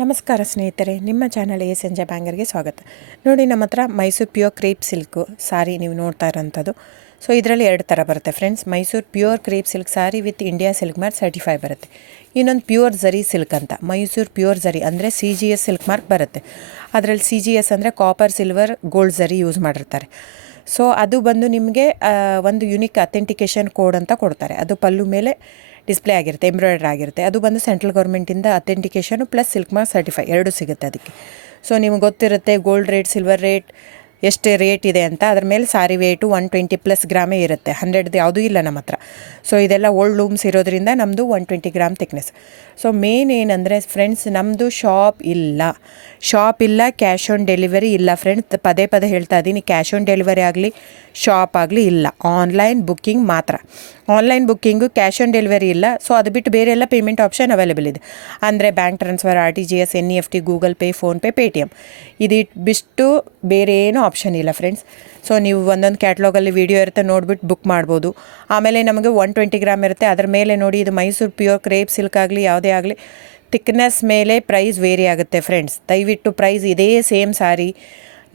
ನಮಸ್ಕಾರ ಸ್ನೇಹಿತರೆ, ನಿಮ್ಮ ಚಾನಲ್ ಸಂಜೆ ಬ್ಯಾಂಗರ್ಗೆ ಸ್ವಾಗತ. ನೋಡಿ, ನಮ್ಮ ಹತ್ರ ಮೈಸೂರು ಪ್ಯೂರ್ ಕ್ರೇಪ್ ಸಿಲ್ಕು ಸಾರಿ ನೀವು ನೋಡ್ತಾ ಇರೋಂಥದ್ದು. ಸೊ ಇದರಲ್ಲಿ ಎರಡು ಥರ ಬರುತ್ತೆ friends. Mysuru pure crepe silk sorry with India silk mark certify ಬರುತ್ತೆ. ಇನ್ನೊಂದು ಪ್ಯೂರ್ ಝರಿ ಸಿಲ್ಕ್ ಅಂತ, ಮೈಸೂರು ಪ್ಯೂರ್ ಝರಿ ಅಂದರೆ CGS ಸಿಲ್ಕ್ ಮಾರ್ಕ್ ಬರುತ್ತೆ. ಅದರಲ್ಲಿ CGS ಅಂದರೆ ಕಾಪರ್, ಸಿಲ್ವರ್, ಗೋಲ್ಡ್ ಝರಿ ಯೂಸ್ ಮಾಡಿರ್ತಾರೆ. ಸೊ ಅದು ಬಂದು ನಿಮಗೆ ಒಂದು ಯುನಿಕ್ ಅಥೆಂಟಿಕೇಷನ್ ಕೋಡ್ ಅಂತ ಕೊಡ್ತಾರೆ. ಅದು ಪಲ್ಲು ಮೇಲೆ ಡಿಸ್ಪ್ಲೇ ಆಗಿರುತ್ತೆ, ಎಂಬ್ರಾಯ್ಡ್ರಿ ಆಗಿರುತ್ತೆ. ಅದು ಬಂದು ಸೆಂಟ್ರಲ್ ಗೌರ್ಮೆಂಟಿಂದ ಅಥೆಂಟಿಕೇಷನು ಪ್ಲಸ್ ಸಿಲ್ಕ್ ಮಾರ್ಕ್ ಸರ್ಟಿಫೈ ಎರಡೂ ಸಿಗುತ್ತೆ ಅದಕ್ಕೆ. ಸೊ ನಿಮ್ಗೆ ಗೊತ್ತಿರುತ್ತೆ ಗೋಲ್ಡ್ ರೇಟ್, ಸಿಲ್ವರ್ ರೇಟ್ ಎಷ್ಟು ರೇಟ್ ಇದೆ ಅಂತ. ಅದ್ರ ಮೇಲೆ ಸಾರಿ ವೇಟು 120+ ಗ್ರಾಮೇ ಇರುತ್ತೆ, 100 ಯಾವುದೂ ಇಲ್ಲ ನಮ್ಮ ಹತ್ರ. ಸೊ ಇದೆಲ್ಲ ಓಲ್ಡ್ ಲೂಮ್ಸ್ ಇರೋದ್ರಿಂದ ನಮ್ಮದು 120 ಗ್ರಾಮ್ ಥಿಕ್ನೆಸ್. ಸೊ ಮೇನ್ ಏನಂದರೆ ಫ್ರೆಂಡ್ಸ್, ನಮ್ಮದು ಶಾಪ್ ಇಲ್ಲ, ಕ್ಯಾಶ್ ಆನ್ ಡೆಲಿವರಿ ಇಲ್ಲ ಫ್ರೆಂಡ್ಸ್. ಪದೇ ಹೇಳ್ತಾ ಇದ್ದೀನಿ, ಕ್ಯಾಶ್ ಆನ್ ಡೆಲಿವರಿ ಆಗಲಿ ಶಾಪ್ ಆಗಲಿ ಇಲ್ಲ, ಆನ್ಲೈನ್ ಬುಕ್ಕಿಂಗ್ ಮಾತ್ರ. Online booking, cash on delivery ಇಲ್ಲ. ಸೊ ಅದು ಬಿಟ್ಟು ಬೇರೆ ಎಲ್ಲ ಪೇಮೆಂಟ್ ಆಪ್ಷನ್ ಅವೈಲೇಬಲ್ ಇದೆ. ಅಂದರೆ bank transfer, RTGS, NEFT, Google pay, PhonePe, Paytm. ಬಿಟ್ಟು ಬೇರೆ ಏನೂ ಆಪ್ಷನ್ ಇಲ್ಲ ಫ್ರೆಂಡ್ಸ್. ಸೊ ನೀವು ಒಂದೊಂದು ಕ್ಯಾಟ್ಲಾಗಲ್ಲಿ ವೀಡಿಯೋ ಇರುತ್ತೆ, ನೋಡಿಬಿಟ್ಟು ಬುಕ್ ಮಾಡ್ಬೋದು. ಆಮೇಲೆ ನಮಗೆ 120 ಗ್ರಾಮ್ ಇರುತ್ತೆ. ಅದರ ಮೇಲೆ ನೋಡಿ, ಇದು ಮೈಸೂರು ಪ್ಯೂರ್ ಕ್ರೇಪ್ ಸಿಲ್ಕ್ ಆಗಲಿ ಯಾವುದೇ ಆಗಲಿ ಥಿಕ್ನೆಸ್ ಮೇಲೆ ಪ್ರೈಸ್ ವೇರಿ ಆಗುತ್ತೆ ಫ್ರೆಂಡ್ಸ್. ದಯವಿಟ್ಟು ಪ್ರೈಸ್ ಇದೇ ಸೇಮ್ ಸಾರಿ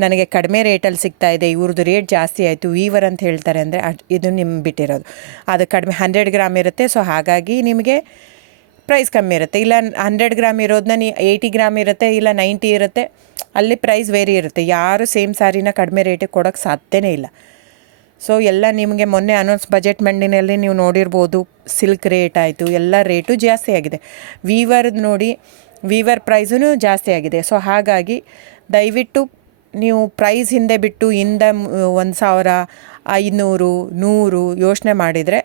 ನನಗೆ ಕಡಿಮೆ ರೇಟಲ್ಲಿ ಸಿಗ್ತಾ ಇದೆ, ಇವ್ರದ್ದು ರೇಟ್ ಜಾಸ್ತಿ ಆಯಿತು ವೀವರ್ ಅಂತ ಹೇಳ್ತಾರೆ ಅಂದರೆ ಇದು ನಿಮ್ಮ ಬಿಟ್ಟಿರೋದು. ಅದು ಕಡಿಮೆ 100 ಗ್ರಾಮ್ ಇರುತ್ತೆ. ಸೊ ಹಾಗಾಗಿ ನಿಮಗೆ ಪ್ರೈಸ್ ಕಮ್ಮಿ ಇರುತ್ತೆ. ಇಲ್ಲ 100 ಗ್ರಾಮ್ ಇರೋದನ್ನ 80 ಗ್ರಾಮ್ ಇರುತ್ತೆ, ಇಲ್ಲ 90 ಇರುತ್ತೆ, ಅಲ್ಲಿ ಪ್ರೈಸ್ ವೇರಿ ಇರುತ್ತೆ. ಯಾರು ಸೇಮ್ ಸಾರಿನ ಕಡಿಮೆ ರೇಟಿಗೆ ಕೊಡೋಕ್ಕೆ ಸಾಧ್ಯನೇ ಇಲ್ಲ. ಸೊ ಎಲ್ಲ ನಿಮಗೆ ಮೊನ್ನೆ ಅನೌನ್ಸ್ ಬಜೆಟ್ ಮಂಡಿನಲ್ಲಿ ನೀವು ನೋಡಿರ್ಬೋದು, ಸಿಲ್ಕ್ ರೇಟ್ ಆಯಿತು, ಎಲ್ಲ ರೇಟು ಜಾಸ್ತಿ ಆಗಿದೆ. ವೀವರ್ದು ನೋಡಿ, ವೀವರ್ ಪ್ರೈಸೂ ಜಾಸ್ತಿ ಆಗಿದೆ. ಸೊ ಹಾಗಾಗಿ ದಯವಿಟ್ಟು ನೀವು ಪ್ರೈಸ್ ಹಿಂದೆ ಬಿಟ್ಟು 1,000, 500, 100 ಯೋಚನೆ ಮಾಡಿದರೆ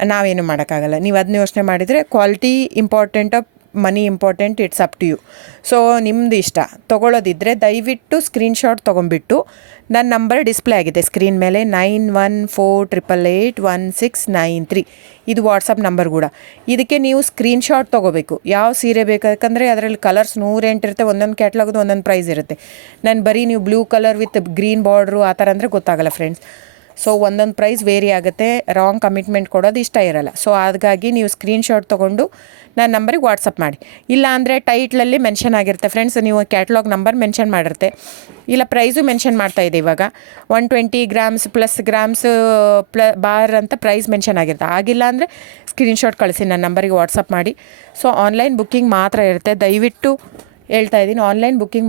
ನಾವೇನು ಮಾಡೋಕ್ಕಾಗಲ್ಲ. ನೀವು ಅದನ್ನ ಯೋಚನೆ ಮಾಡಿದರೆ ಕ್ವಾಲಿಟಿ ಇಂಪಾರ್ಟೆಂಟೋ money important, it's up to you. So ನಿಮ್ಮದು ಇಷ್ಟ. ತೊಗೊಳ್ಳೋದಿದ್ದರೆ ದಯವಿಟ್ಟು ಸ್ಕ್ರೀನ್ಶಾಟ್ ತೊಗೊಂಬಿಟ್ಟು, ನನ್ನ ನಂಬರ್ ಡಿಸ್ಪ್ಲೇ ಆಗಿದೆ ಸ್ಕ್ರೀನ್ ಮೇಲೆ, 9148881693. ಇದು ವಾಟ್ಸಪ್ ನಂಬರ್ ಕೂಡ. ಇದಕ್ಕೆ ನೀವು ಸ್ಕ್ರೀನ್ಶಾಟ್ ತೊಗೋಬೇಕು. ಯಾವ ಸೀರೆ ಬೇಕು, ಯಾಕಂದರೆ ಅದರಲ್ಲಿ ಕಲರ್ಸ್ 108 ಇರುತ್ತೆ, ಒಂದೊಂದು ಕ್ಯಾಟ್ಲಾಗದು ಒಂದೊಂದು ಪ್ರೈಸ್ ಇರುತ್ತೆ. ನಾನು ಬರೀ ನೀವು blue colour with green border ಆ ಥರ ಅಂದರೆ ಗೊತ್ತಾಗಲ್ಲ ಫ್ರೆಂಡ್ಸ್. ಸೊ ಒಂದೊಂದು ಪ್ರೈಸ್ ವೇರಿ ಆಗುತ್ತೆ, ರಾಂಗ್ ಕಮಿಟ್ಮೆಂಟ್ ಕೊಡೋದು ಇಷ್ಟ ಇರಲ್ಲ. ಸೊ ಹಾಗಾಗಿ ನೀವು ಸ್ಕ್ರೀನ್ಶಾಟ್ ತೊಗೊಂಡು ನನ್ನ ನಂಬರಿಗೆ ವಾಟ್ಸಪ್ ಮಾಡಿ. ಇಲ್ಲ ಅಂದರೆ ಟೈಟ್ಲಲ್ಲಿ ಮೆನ್ಷನ್ ಆಗಿರುತ್ತೆ ಫ್ರೆಂಡ್ಸ್, ನೀವು ಕ್ಯಾಟ್ಲಾಗ್ ನಂಬರ್ ಮೆನ್ಷನ್ ಮಾಡಿರುತ್ತೆ, ಇಲ್ಲ ಪ್ರೈಸು ಮೆನ್ಷನ್ ಮಾಡ್ತಾಯಿದೆ. ಇವಾಗ 120 ಗ್ರಾಮ್ಸ್ ಪ್ಲಸ್ ಗ್ರಾಮ್ಸ್ ಬಾರ್ ಅಂತ ಪ್ರೈಸ್ ಮೆನ್ಷನ್ ಆಗಿರುತ್ತೆ. ಆಗಿಲ್ಲ ಅಂದರೆ ಸ್ಕ್ರೀನ್ಶಾಟ್ ಕಳಿಸಿ, ನನ್ನ ನಂಬರಿಗೆ ವಾಟ್ಸಪ್ ಮಾಡಿ. ಸೊ ಆನ್ಲೈನ್ ಬುಕ್ಕಿಂಗ್ ಮಾತ್ರ ಇರುತ್ತೆ. ದಯವಿಟ್ಟು ಹೇಳ್ತಾ ಇದ್ದೀನಿ, ಆನ್ಲೈನ್ ಬುಕ್ಕಿಂಗ್